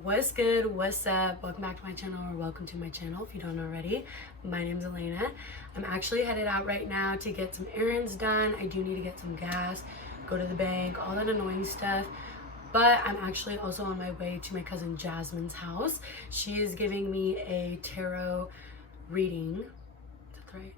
What's good? What's up? Welcome back to my channel, or welcome to my channel if you don't already. My name's Elena. I'm actually headed out right now to get some errands done. I do need to get some gas, go to the bank, all that annoying stuff. But I'm actually also on my way to my cousin Jasmine's house. She is giving me a tarot reading. Is that right?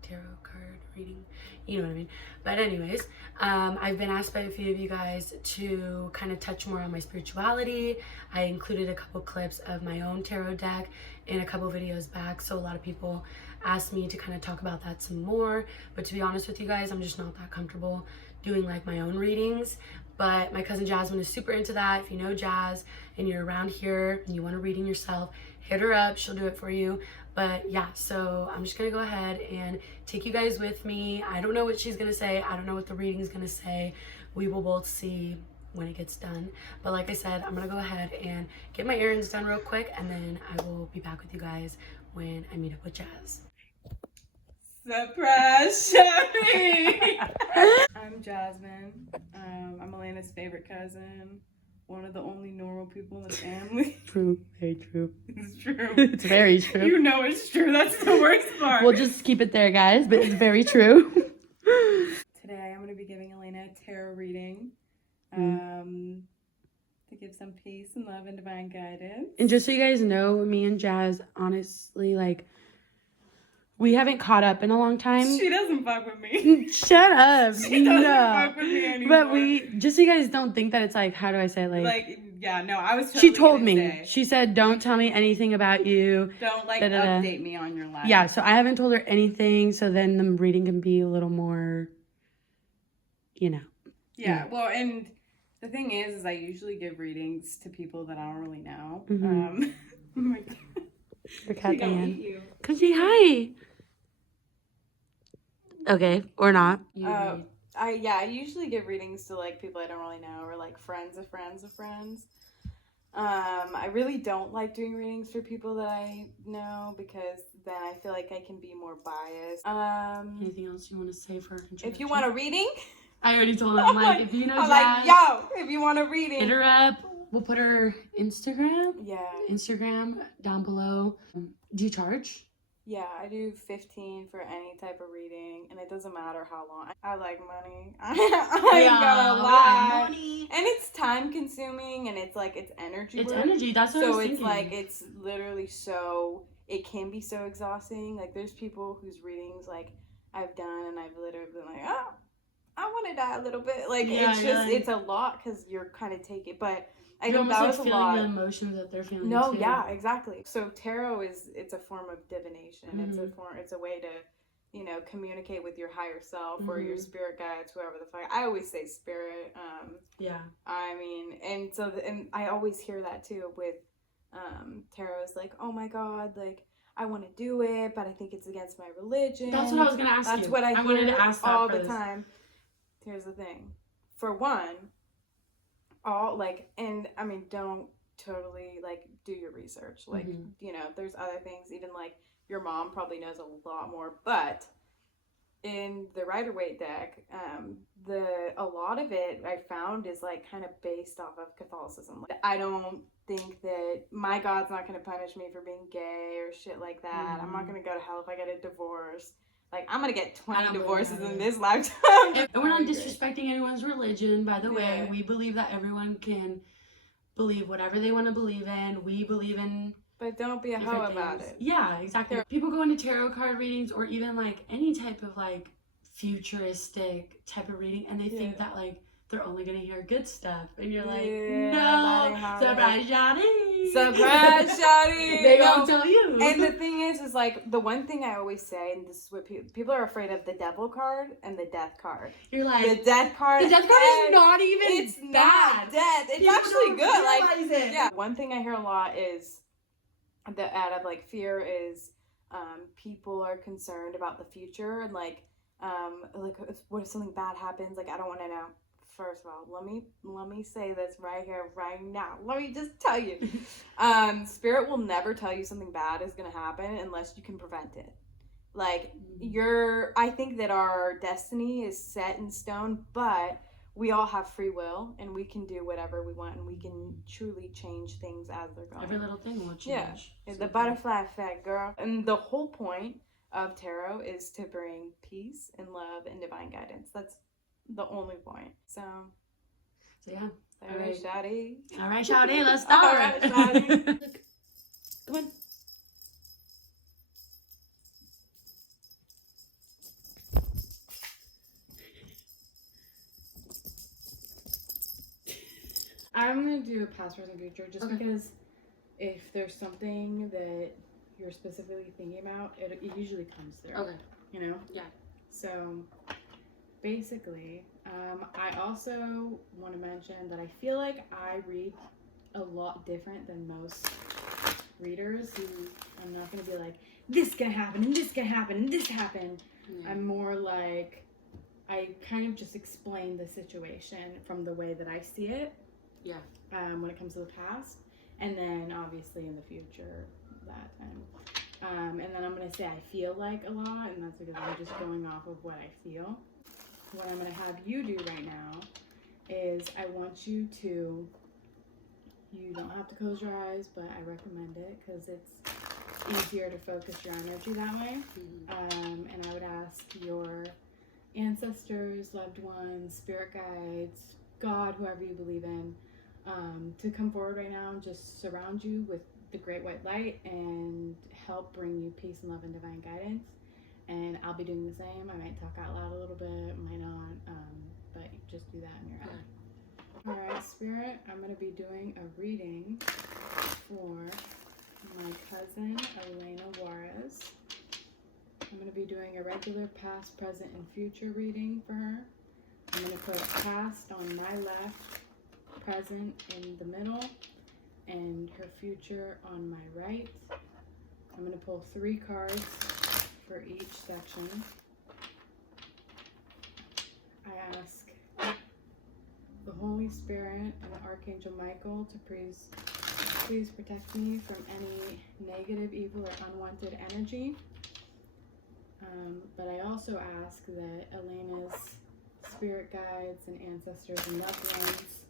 Tarot card reading, you know what I mean. But anyways, I've been asked by a few of you guys to kind of touch more on my spirituality. I included a couple clips of my own tarot deck in a couple videos back, so a lot of people asked me to kind of talk about that some more. But to be honest with you guys, I'm just not that comfortable doing like my own readings. But my cousin Jasmine is super into that. If you know Jazz and you're around here and you want a reading yourself, hit her up, she'll do it for you. But yeah, so I'm just gonna go ahead and take you guys with me. I don't know what she's gonna say. I don't know what the reading is gonna say. We will both see when it gets done. But like I said, I'm gonna go ahead and get my errands done real quick, and then I will be back with you guys when I meet up with Jazz. Surprise, Shelly! I'm Jasmine. I'm Elena's favorite cousin. One of the only normal people in the family. True, very true. It's true. It's very true. You know it's true. That's the worst part. We'll just keep it there, guys, but it's very true. Today I'm going to be giving Elena a tarot reading to give some peace and love and divine guidance. And just so you guys know, me and Jazz, honestly, like, we haven't caught up in a long time. She doesn't fuck with me. Shut up. She doesn't fuck with me anymore. But we, just so you guys don't think that it's like, how do I say it? Yeah, no, I was totally she told me. She said, don't tell me anything about you. Don't, update me on your life. Yeah, so I haven't told her anything, so then the reading can be a little more, you know. Yeah, well, and the thing is I usually give readings to people that I don't really know. Mm-hmm. Oh my God. Your cat She gonna eat you. Come say hi. Okay, or not. I usually give readings to people I don't really know, or friends of friends of friends. I really don't like doing readings for people that I know, because then I feel like I can be more biased. Anything else you want to say for introduction? If you want a reading, I already told her. I'm like, if you know I'm Jazz, if you want a reading, hit her up. We'll put her Instagram. Yeah. Instagram down below. Do you charge? Yeah, I do $15 for any type of reading, and it doesn't matter how long. I like money. I ain't gonna lie. Money. And it's time consuming, and it's energy. It's work. energy. That's what I was thinking. So it's literally it can be so exhausting. There's people whose readings I've done, and I've literally been like, oh, I want to die a little bit. It's a lot, because you're kind of taking, but I think that was a lot. The emotions that they're feeling. No, too. yeah, exactly. So tarot it's a form of divination. Mm-hmm. It's a way to, communicate with your higher self, or your spirit guides, whoever the fuck. I always say spirit. Yeah. I mean, and I always hear that too with tarot is oh my God, I want to do it, but I think it's against my religion. That's what I was gonna ask you. That's what I wanted hear to ask that all for the this. time. Here's the thing. For one, and I mean, don't totally do your research. There's other things, even your mom probably knows a lot more, but in the Rider-Waite deck, a lot of it I found is kind of based off of Catholicism. I don't think that my God's not going to punish me for being gay or shit like that. Mm-hmm. I'm not going to go to hell if I get a divorce. I'm going to get 20 believe divorces that. in this lifetime. And we're not disrespecting anyone's religion, by the way. Yeah. We believe that everyone can believe whatever they want to believe in. We believe in. But don't be a hoe about it. Yeah, exactly. People go into tarot card readings, or even any type of futuristic type of reading, and they think that they're only gonna hear good stuff, and you're like, no, surprise, Johnny. Surprise, Shawty! They gonna tell you. And the thing is the one thing I always say, and this is what people are afraid of: the devil card and the death card. You're like, the death card. The death card is not even. It's bad. not death. It's People actually don't good. It. Yeah. One thing I hear a lot is that out of fear is people are concerned about the future, and what if something bad happens? I don't want to know. First of all, let me say this right here, right now. Let me just tell you, spirit will never tell you something bad is gonna happen unless you can prevent it. I think that our destiny is set in stone, but we all have free will and we can do whatever we want and we can truly change things as they're going. Every little thing will change. Yeah, the butterfly effect, girl. And the whole point of tarot is to bring peace and love and divine guidance. That's the only point. So yeah. All right, Shawty. All right, Shawty, let's start. All right, Shawty. Come on. I'm going to do past, present, future just because if there's something that you're specifically thinking about, it usually comes through. Okay. You know? Yeah. So basically, I also want to mention that I feel like I read a lot different than most readers who I'm not going to be like, this gonna happen, and this gonna happen, and this happened. Yeah. I'm more like, I kind of just explain the situation from the way that I see it. Yeah. When it comes to the past, and then obviously in the future, that time. And then I'm going to say I feel like a lot, and that's because I'm just going off of what I feel. What I'm going to have you do right now is I want you to, you don't have to close your eyes, but I recommend it because it's easier to focus your energy that way. Mm-hmm. And I would ask your ancestors, loved ones, spirit guides, God, whoever you believe in, to come forward right now and just surround you with the great white light and help bring you peace and love and divine guidance. And I'll be doing the same. I might talk out loud a little bit, might not, but just do that in your head. All right, Spirit, I'm going to be doing a reading for my cousin, Elena Juarez. I'm going to be doing a regular past, present, and future reading for her. I'm going to put past on my left, present in the middle, and her future on my right. I'm going to pull 3 cards for each section. I ask the Holy Spirit and the Archangel Michael to please protect me from any negative, evil, or unwanted energy. But I also ask that Elena's spirit guides and ancestors and loved ones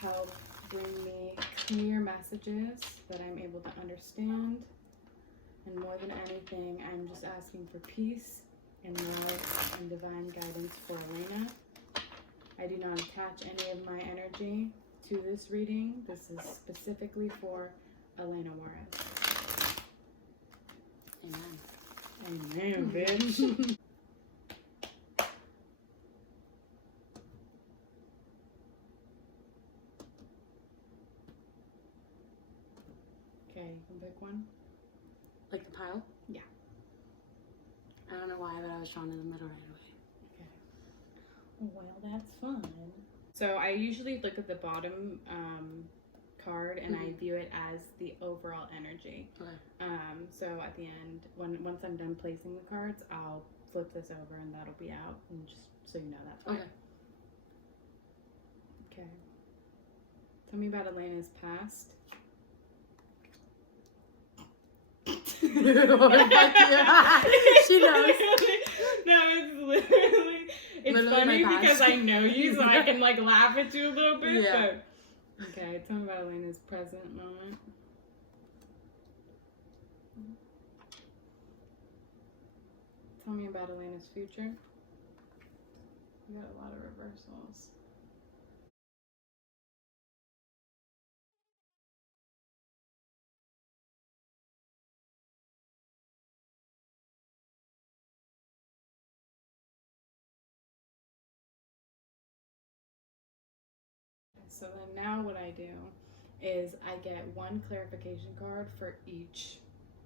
help bring me clear messages that I'm able to understand. And more than anything, I'm just asking for peace and love and divine guidance for Elena. I do not attach any of my energy to this reading. This is specifically for Elena Juarez. Amen. Amen, bitch. Okay, you can pick one. Like the pile? Yeah. I don't know why, but I was drawn in the middle right away. Okay. Well, that's fun. So I usually look at the bottom card and I view it as the overall energy. Okay. So at the end, once I'm done placing the cards, I'll flip this over and that'll be out, and just so you know that's why. Okay. Tell me about Elena's past. She knows. No, it's funny because I know you, so I can like laugh at you a little bit. Yeah. But, okay, tell me about Elena's present moment. Tell me about Elena's future. We got a lot of reversals. So then now what I do is I get one clarification card for each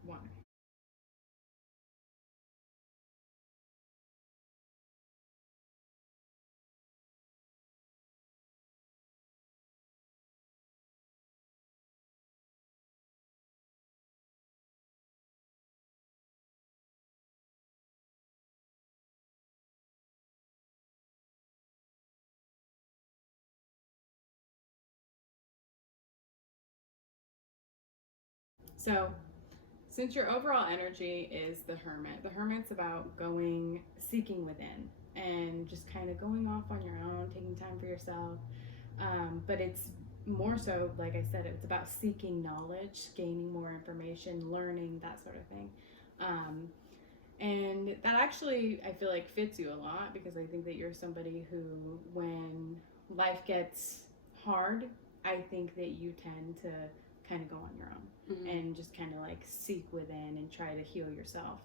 one. So since your overall energy is the Hermit's about seeking within. and just kind of going off on your own, taking time for yourself. But it's more so, like I said, it's about seeking knowledge, gaining more information, learning, that sort of thing. And that actually, I feel like, fits you a lot, because I think that you're somebody who, when life gets hard, I think that you tend to kind of go on your own and just kind of like seek within and try to heal yourself,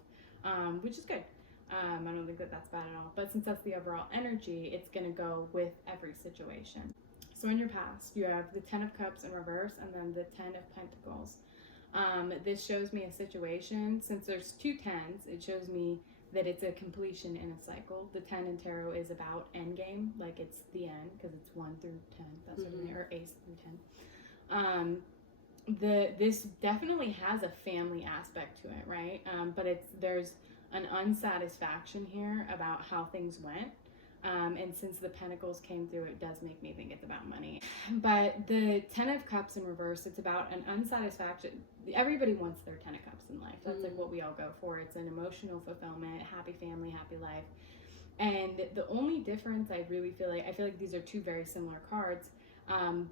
which is good. I don't think that that's bad at all. But since that's the overall energy, it's going to go with every situation. So in your past, you have the 10 of Cups in reverse and then the 10 of Pentacles. This shows me a situation. Since there's two 10s, it shows me that it's a completion in a cycle. The 10 in tarot is about end game, like it's the end, because it's 1 through 10. That's what I mean, or ace through 10. This definitely has a family aspect to it, right? But there's an unsatisfaction here about how things went. And since the Pentacles came through, it does make me think it's about money. But the 10 of Cups in reverse, it's about an unsatisfaction. Everybody wants their 10 of Cups in life. That's like what we all go for. It's an emotional fulfillment, happy family, happy life. And the only difference I feel like these are two very similar cards,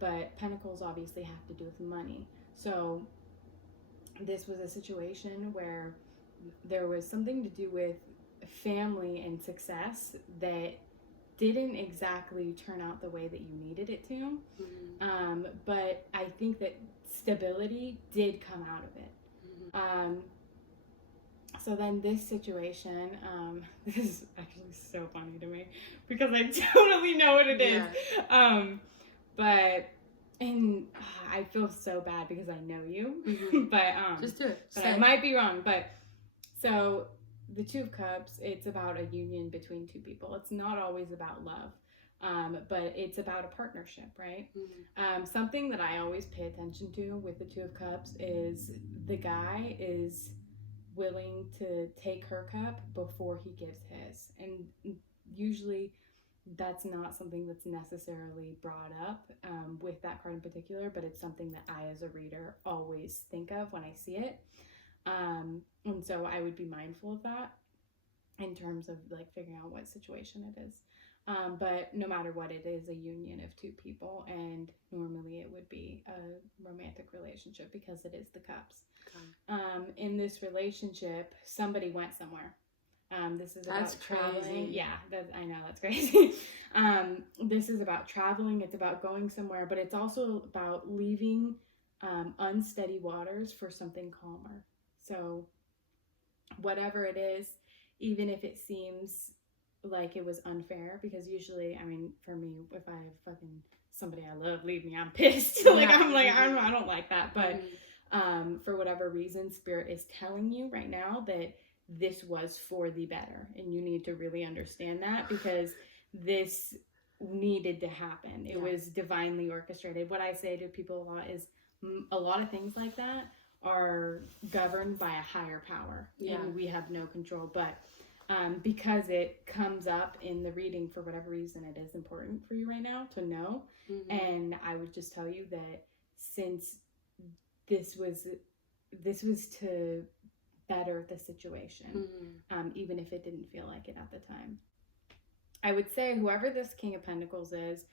but Pentacles obviously have to do with money. So this was a situation where there was something to do with family and success that didn't exactly turn out the way that you needed it to. But I think that stability did come out of it. So then this situation, this is actually so funny to me because I totally know what it is. But I feel so bad because I know you. But just do it. But I might be wrong. But so the 2 of Cups, it's about a union between two people. It's not always about love, but it's about a partnership, right? Something that I always pay attention to with the 2 of Cups is the guy is willing to take her cup before he gives his. And usually that's not something that's necessarily brought up with that card in particular, but it's something that I, as a reader, always think of when I see it. And so I would be mindful of that in terms of like figuring out what situation it is. But no matter what, it is a union of two people, and normally it would be a romantic relationship because it is the Cups. Okay. In this relationship, somebody went somewhere. This is about traveling. Crazy. Yeah, I know, that's crazy. This is about traveling. It's about going somewhere, but it's also about leaving unsteady waters for something calmer. So whatever it is, even if it seems like it was unfair, because usually, I mean, for me, if I have fucking somebody I love leave me, I'm pissed. Like, I'm like, I don't like that. But for whatever reason, Spirit is telling you right now that this was for the better, and you need to really understand that, because this needed to happen. It was divinely orchestrated. What I say to people a lot is a lot of things like that are governed by a higher power, and we have no control. But because it comes up in the reading, for whatever reason, it is important for you right now to know. And I would just tell you that since this was to better the situation, even if it didn't feel like it at the time. I would say whoever this King of Pentacles is,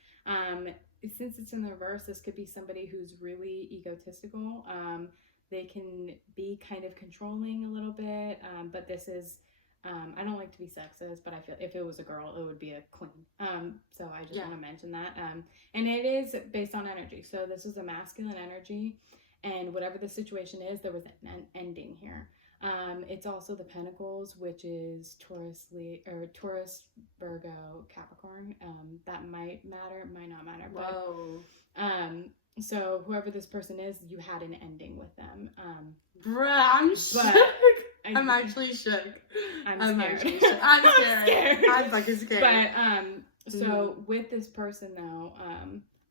since it's in the reverse, this could be somebody who's really egotistical. They can be kind of controlling a little bit, but this is, I don't like to be sexist, but I feel if it was a girl, it would be a queen. So I just want to mention that. And it is based on energy. So this is a masculine energy, and whatever the situation is, there was an ending here. It's also the Pentacles, which is Taurus, Virgo, Capricorn. That might matter, might not matter. Whoa. But, so whoever this person is, you had an ending with them. Bruh, I'm shook. I'm actually shook. I'm scared. Actually shook. I'm scared. I'm fucking scared. But, so with this person though,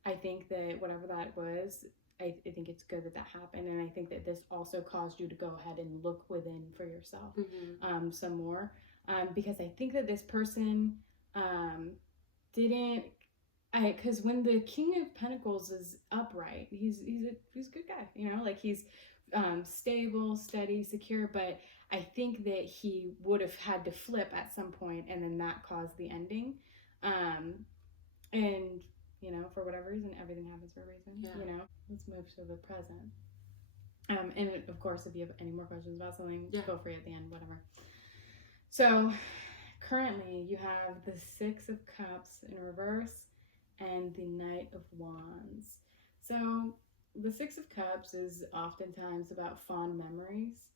I think that whatever that was, I think it's good that happened, and I think that this also caused you to go ahead and look within for yourself some more, because I think that this person because when the King of Pentacles is upright, he's a good guy, you know, like he's stable, steady, secure, but I think that he would have had to flip at some point, and then that caused the ending. And, you know, for whatever reason, everything happens for a reason. Yeah. You know, let's move to the present. And of course, if you have any more questions about something, feel free at the end, whatever. So currently, you have the Six of Cups in reverse and the Knight of Wands. So the Six of Cups is oftentimes about fond memories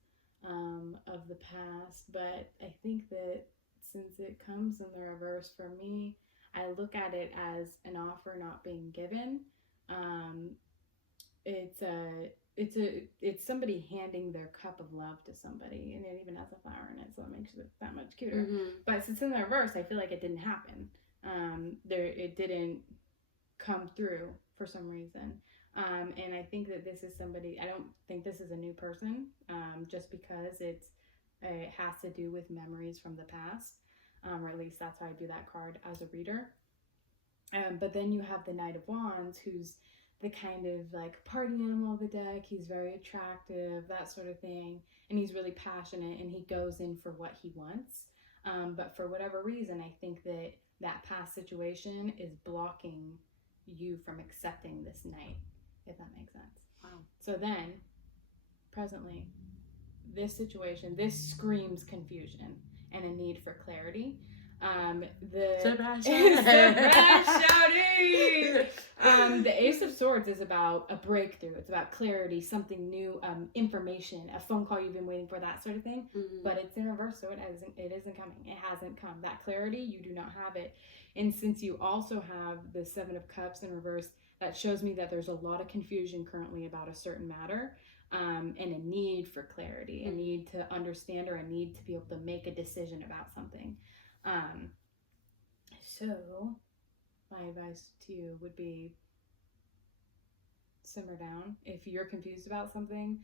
of the past, but I think that since it comes in the reverse for me, I look at it as an offer not being given. It's somebody handing their cup of love to somebody, and it even has a flower in it, so it makes it that much cuter. Mm-hmm. But since in the reverse, I feel like it didn't happen. It didn't come through for some reason. And I think that this is somebody, I don't think this is a new person, just because it has to do with memories from the past, or at least that's how I do that card as a reader. But then you have the Knight of Wands, who's the kind of like party animal of the deck. He's very attractive, that sort of thing, and he's really passionate, and he goes in for what he wants. But for whatever reason, I think that past situation is blocking you from accepting this knight, if that makes sense. Wow. So then, presently, this situation, this screams confusion and a need for clarity. Surprise shouting! The Ace of Swords is about a breakthrough. It's about clarity, something new, information, a phone call you've been waiting for, that sort of thing. Mm-hmm. But it's in reverse, so it isn't coming. It hasn't come. That clarity, you do not have it. And since you also have the Seven of Cups in reverse, that shows me that there's a lot of confusion currently about a certain matter, and a need for clarity, a need to understand, or a need to be able to make a decision about something. So my advice to you would be simmer down. If you're confused about something,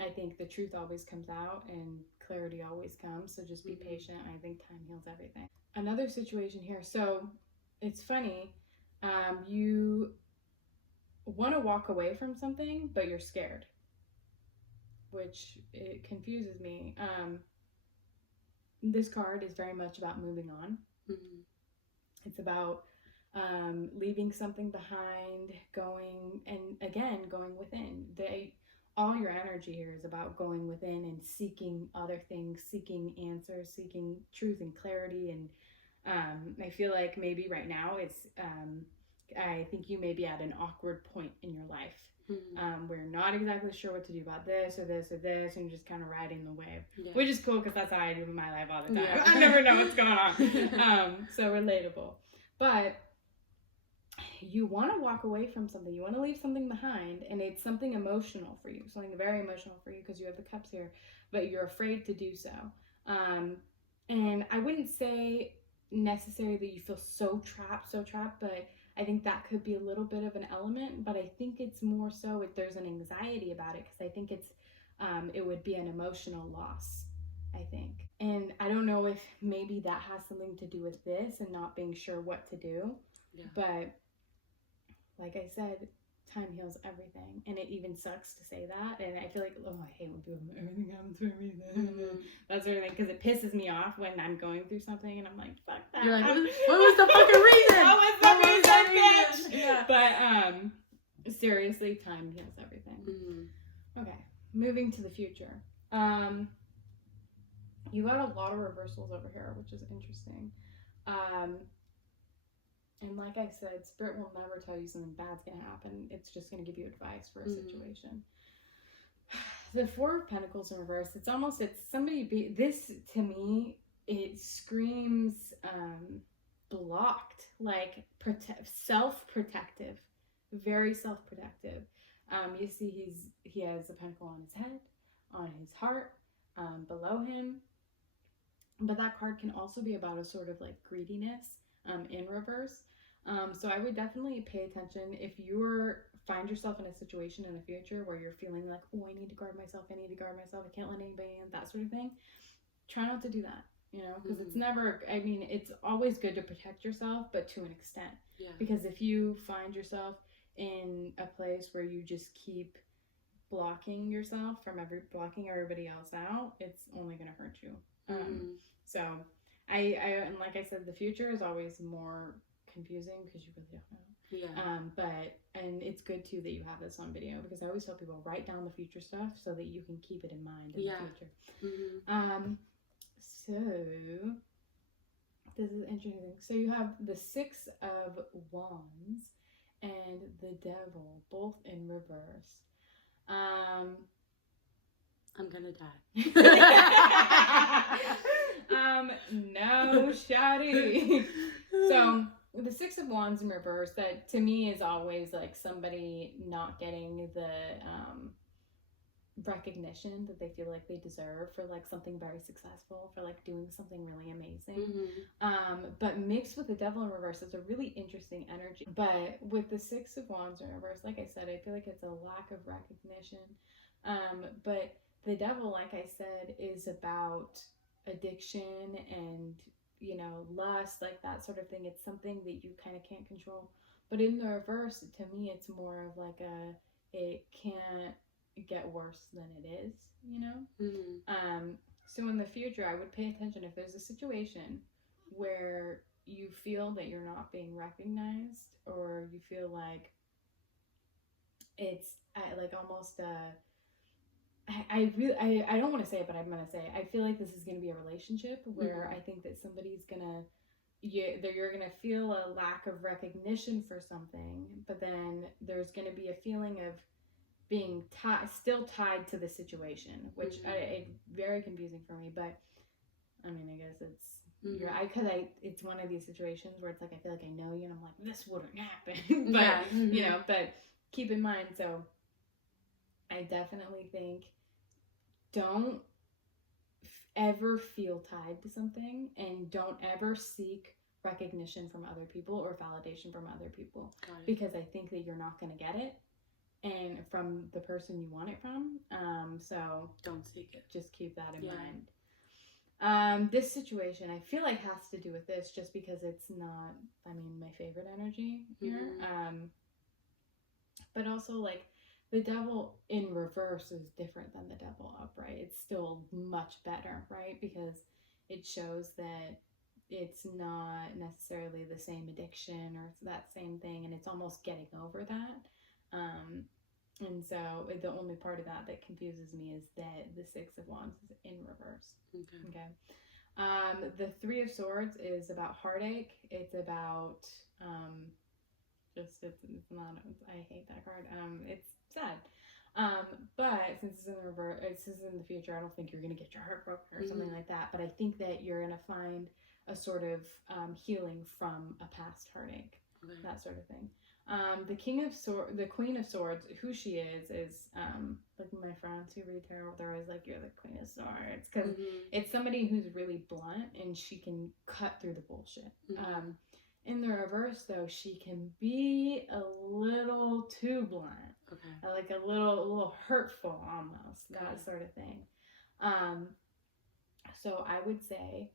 I think the truth always comes out and clarity always comes. So just be patient. I think time heals everything. Another situation here. So it's funny. You want to walk away from something, but you're scared, which it confuses me. This card is very much about moving on. Mm-hmm. It's about leaving something behind, going within. All your energy here is about going within and seeking other things, seeking answers, seeking truth and clarity. And I feel like maybe right now I think you may be at an awkward point in your life. Mm-hmm. We're not exactly sure what to do about this or this or this, and you're just kind of riding the wave, which is cool because that's how I do in my life all the time. Yeah. I never know what's going on. So relatable. But you want to walk away from something. You want to leave something behind, and it's something emotional for you, something very emotional for you because you have the cups here, but you're afraid to do so. And I wouldn't say necessarily that you feel so trapped, but I think that could be a little bit of an element, but I think it's more so there's an anxiety about it because I think it would be an emotional loss, I think. And I don't know if maybe that has something to do with this and not being sure what to do. Yeah. But like I said, time heals everything. And it even sucks to say that. And I feel like, I hate when people, everything happens for a reason. Mm-hmm. That sort of thing. Because it pisses me off when I'm going through something and I'm like, fuck that. You're like, what was the fucking reason? What was the reason, bitch? Yeah. But seriously, time heals everything. Mm-hmm. Okay. Moving to the future. You got a lot of reversals over here, which is interesting. And like I said, Spirit will never tell you something bad's going to happen. It's just going to give you advice for a situation. The Four of Pentacles in reverse, it's somebody, this to me, it screams blocked, like self-protective, very self-protective. You see he has a pentacle on his head, on his heart, below him. But that card can also be about a sort of like greediness in reverse. So I would definitely pay attention if you find yourself in a situation in the future where you're feeling like, I need to guard myself, I can't let anybody in, that sort of thing. Try not to do that, because it's never, it's always good to protect yourself, but to an extent. Yeah. Because if you find yourself in a place where you just keep blocking yourself from blocking everybody else out, it's only going to hurt you. So I and like I said, the future is always more confusing because you really don't know. And it's good too that you have this on video, because I always tell people, write down the future stuff so that you can keep it in mind in the future. So this is interesting. So you have the Six of Wands and the Devil, both in reverse. I'm gonna die. No, shawty. So the Six of Wands in reverse, that to me is always like somebody not getting the recognition that they feel like they deserve for like something very successful, for like doing something really amazing. But mixed with the Devil in reverse, it's a really interesting energy. But with the Six of Wands in reverse, like I said, I feel like it's a lack of recognition. But the Devil, like I said, is about addiction and, you know, lust, like that sort of thing. It's something that you kind of can't control. But in the reverse, to me, it's more of like it can't get worse than it is, you know? So in the future, I would pay attention if there's a situation where you feel that you're not being recognized, or you feel like it's like almost I don't want to say it, but I'm going to say it. I feel like this is going to be a relationship where I think that somebody's going to, you're going to feel a lack of recognition for something, but then there's going to be a feeling of being still tied to the situation, which it's very confusing for me. But I mean, I guess it's it's one of these situations where it's like I feel like I know you, and I'm like, this wouldn't happen. But you know, but keep in mind. So I definitely think don't ever feel tied to something, and don't ever seek recognition from other people or validation from other people, because I think that you're not going to get it, and from the person you want it from. So don't seek it. Just keep that in mind. This situation I feel like has to do with this, just because it's not, I mean, my favorite energy here. But also, like, the Devil in reverse is different than the Devil upright. It's still much better, right? Because it shows that it's not necessarily the same addiction or that same thing, and it's almost getting over that. And so the only part of that confuses me is that the Six of Wands is in reverse. Okay. The Three of Swords is about heartache. It's about it's not, I hate that card. It's sad. But since it's in the reverse, this is in the future, I don't think you're gonna get your heart broken or something like that. But I think that you're gonna find a sort of healing from a past heartache, that sort of thing. The Queen of Swords, who she is like my friends who read tarot, they're always like, you're the Queen of Swords, because it's somebody who's really blunt and she can cut through the bullshit. In the reverse, though, she can be a little too blunt, like a little hurtful almost, that sort of thing. So I would say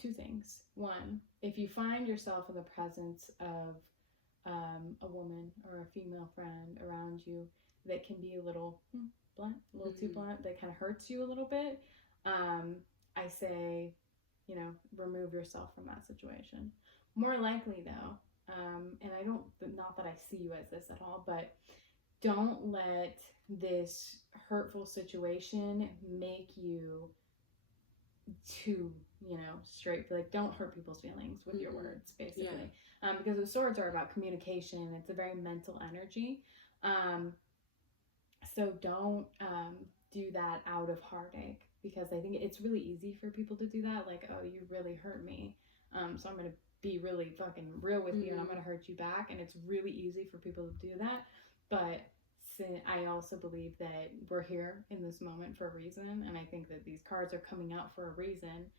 two things. One, if you find yourself in the presence of a woman or a female friend around you that can be a little blunt, a little too blunt, that kind of hurts you a little bit, I say, you know, remove yourself from that situation. More likely, though, and I don't, not that I see you as this at all, but don't let this hurtful situation make you too, you know, straight. Like, don't hurt people's feelings with your words, basically. Because the swords are about communication. It's a very mental energy. So don't do that out of heartache, because I think it's really easy for people to do that. Like, oh, you really hurt me, so I'm going to be really fucking real with you, and I'm going to hurt you back. And it's really easy for people to do that. But I also believe that we're here in this moment for a reason, and I think that these cards are coming out for a reason.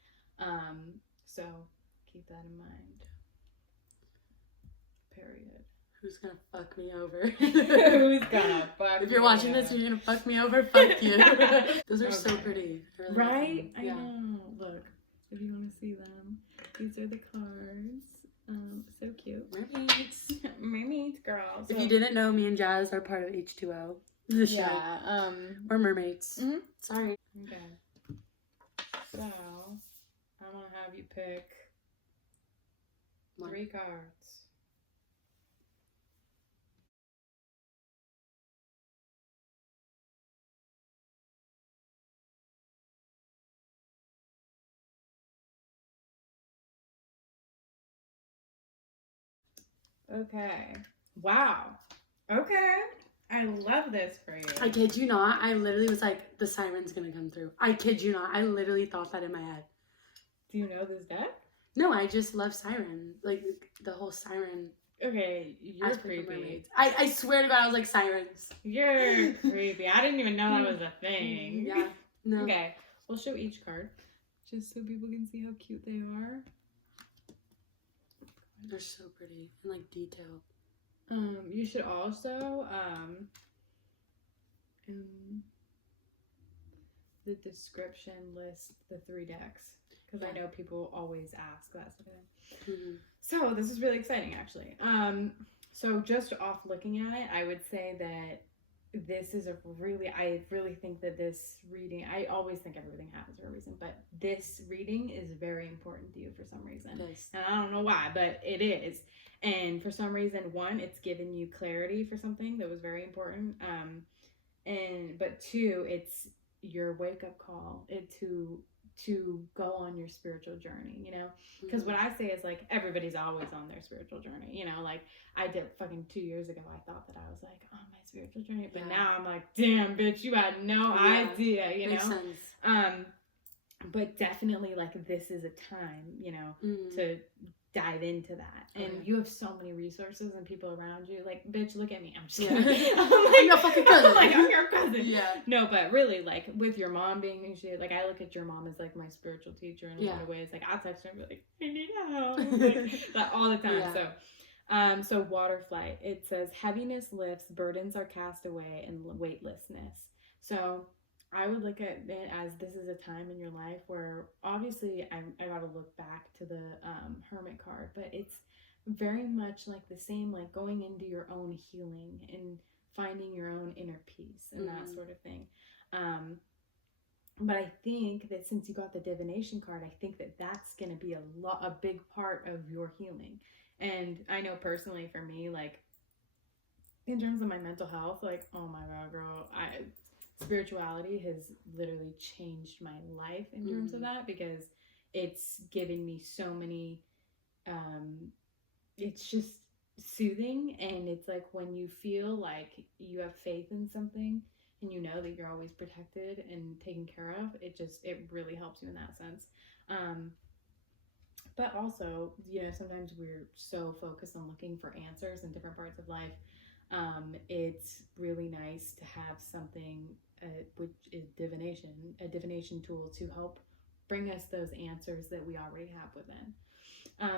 So keep that in mind. Period. Who's gonna fuck me over? Who's gonna fuck If you're watching this and you're gonna fuck me over, fuck you. Those are so pretty. Really, right? I know. Look, if you want to see them, these are the cards. So cute. Mermaids. Mermaids, girl. If you didn't know, me and Jazz are part of H2O. The show. Yeah. Or mermaids. Mhm. Sorry. Okay. So I'm gonna have you pick One. 3 cards. Okay. Wow. Okay. I love this for you. I kid you not. I literally was like, the siren's gonna come through. I kid you not. I literally thought that in my head. Do you know this deck? No, I just love siren. Like the whole siren. Okay, you're aspect of creepy. mermaids. I swear to God, I was like sirens. You're creepy. I didn't even know that was a thing. Yeah. No. Okay, we'll show each card just so people can see how cute they are. They're so pretty and like detailed. You should also in the description list the 3 decks because I know people always ask that sort of thing. Mm-hmm. So this is really exciting, actually. So just off looking at it, I would say that this is I really think that this reading, I always think everything happens for a reason, but this reading is very important to you for some reason. It is. And I don't know why, but it is. And for some reason, 1, it's given you clarity for something that was very important. But 2, it's your wake-up call to go on your spiritual journey, you know? Because what I say is, like, everybody's always on their spiritual journey, you know? Like, I did fucking 2 years ago, I thought that I was, like, on my spiritual journey. But now I'm like, damn, bitch, you had no idea, you Makes know? sense. But definitely, like, this is a time, you know, to dive into that. And you have so many resources and people around you. Like, bitch, look at me. I'm just kidding. I'm your fucking cousin. I'm like, I'm your cousin. Yeah. No, but really, like, with your mom being usually, like, I look at your mom as, like, my spiritual teacher in a lot of ways. Like, I'll text her and be like, I need help. Like, all the time. Yeah. So water flight. It says, heaviness lifts, burdens are cast away, and weightlessness. So I would look at it as this is a time in your life where obviously I got to look back to the Hermit card, but it's very much like the same, like going into your own healing and finding your own inner peace and that sort of thing. But I think that since you got the divination card, I think that that's going to be a big part of your healing. And I know personally for me, like in terms of my mental health, like, oh my God, girl, spirituality has literally changed my life in terms of that, because it's given me so many, it's just soothing. And it's like when you feel like you have faith in something and you know that you're always protected and taken care of, it really helps you in that sense. But also, you know, sometimes we're so focused on looking for answers in different parts of life. It's really nice to have something which is a divination tool to help bring us those answers that we already have within.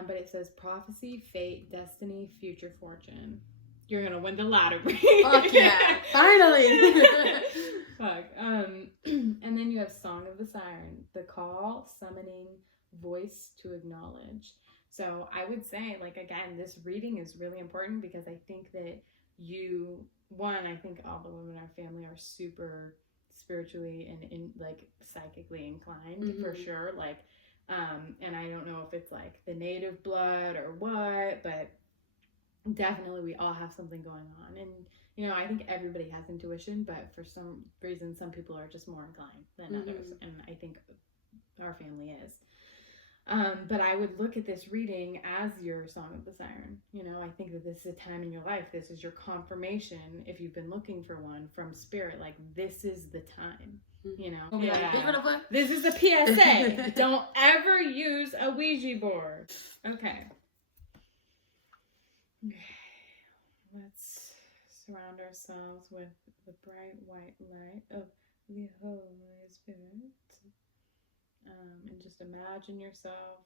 But it says prophecy, fate, destiny, future fortune. You're gonna win the lottery. Fuck yeah! Finally. Fuck. And then you have Song of the Siren, the call, summoning, voice to acknowledge. So I would say, like, again, this reading is really important because I think that I think all the women in our family are super spiritually and like psychically inclined for sure. Like, and I don't know if it's like the native blood or what, but definitely we all have something going on. And, you know, I think everybody has intuition, but for some reason, some people are just more inclined than others. And I think our family is. But I would look at this reading as your Song of the Siren. You know, I think that this is a time in your life. This is your confirmation, if you've been looking for one from Spirit. Like, this is the time, you know? Yeah. This is a PSA. Don't ever use a Ouija board. Okay. Let's surround ourselves with the bright white light of the Holy Spirit. And just imagine yourself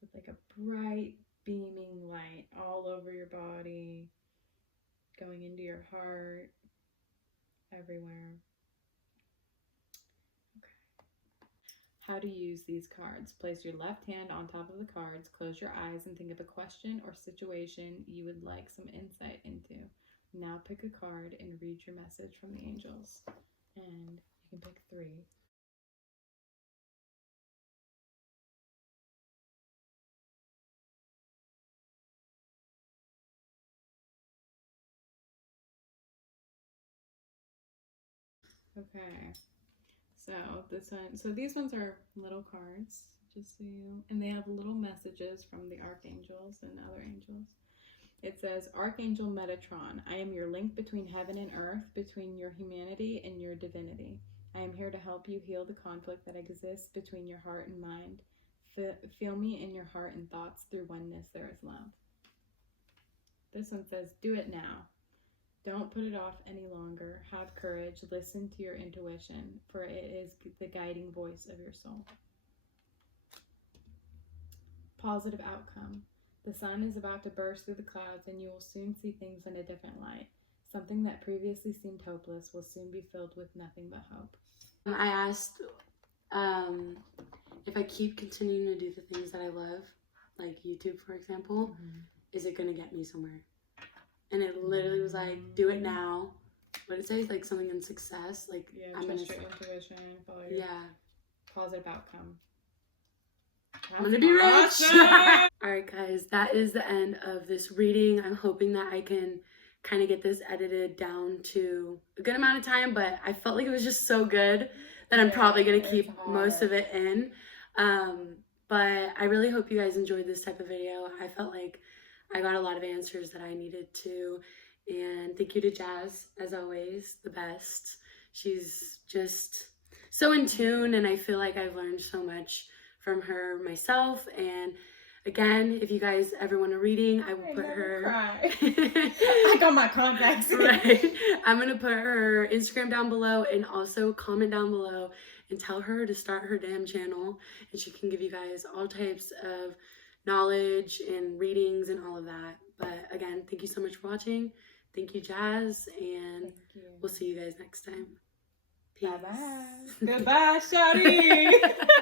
with like a bright beaming light all over your body, going into your heart, everywhere. Okay. How to use these cards. Place your left hand on top of the cards, close your eyes, and think of a question or situation you would like some insight into. Now pick a card and read your message from the angels. And you can pick 3. Okay. These ones are little cards, just so you, and they have little messages from the archangels and other angels. It says, Archangel Metatron, I am your link between heaven and earth, between your humanity and your divinity. I am here to help you heal the conflict that exists between your heart and mind. Feel me in your heart and thoughts. Through oneness, there is love. This one says, do it now. Don't put it off any longer. Have courage. Listen to your intuition, for it is the guiding voice of your soul. Positive outcome. The sun is about to burst through the clouds, and you will soon see things in a different light. Something that previously seemed hopeless will soon be filled with nothing but hope. I asked if I keep continuing to do the things that I love, like YouTube, for example, is it going to get me somewhere? And it literally was like, do it now. What did it say? Like something in success. Like, Yeah, I'm trust gonna, your intuition, follow your positive outcome. I'm gonna be rich. Awesome. Alright guys, that is the end of this reading. I'm hoping that I can kind of get this edited down to a good amount of time, but I felt like it was just so good that I'm probably gonna keep most of it in. But I really hope you guys enjoyed this type of video. I felt like I got a lot of answers that I needed to. And thank you to Jazz, as always, the best. She's just so in tune, and I feel like I've learned so much from her myself. And again, if you guys ever want a reading, I will put her... Cry. I got my contacts. Right. I'm going to put her Instagram down below, and also comment down below and tell her to start her damn channel. And she can give you guys all types of knowledge and readings and all of that. But again, thank you so much for watching. Thank you, Jazz, and we'll see you guys next time. Peace. Bye-bye. Goodbye, shawty.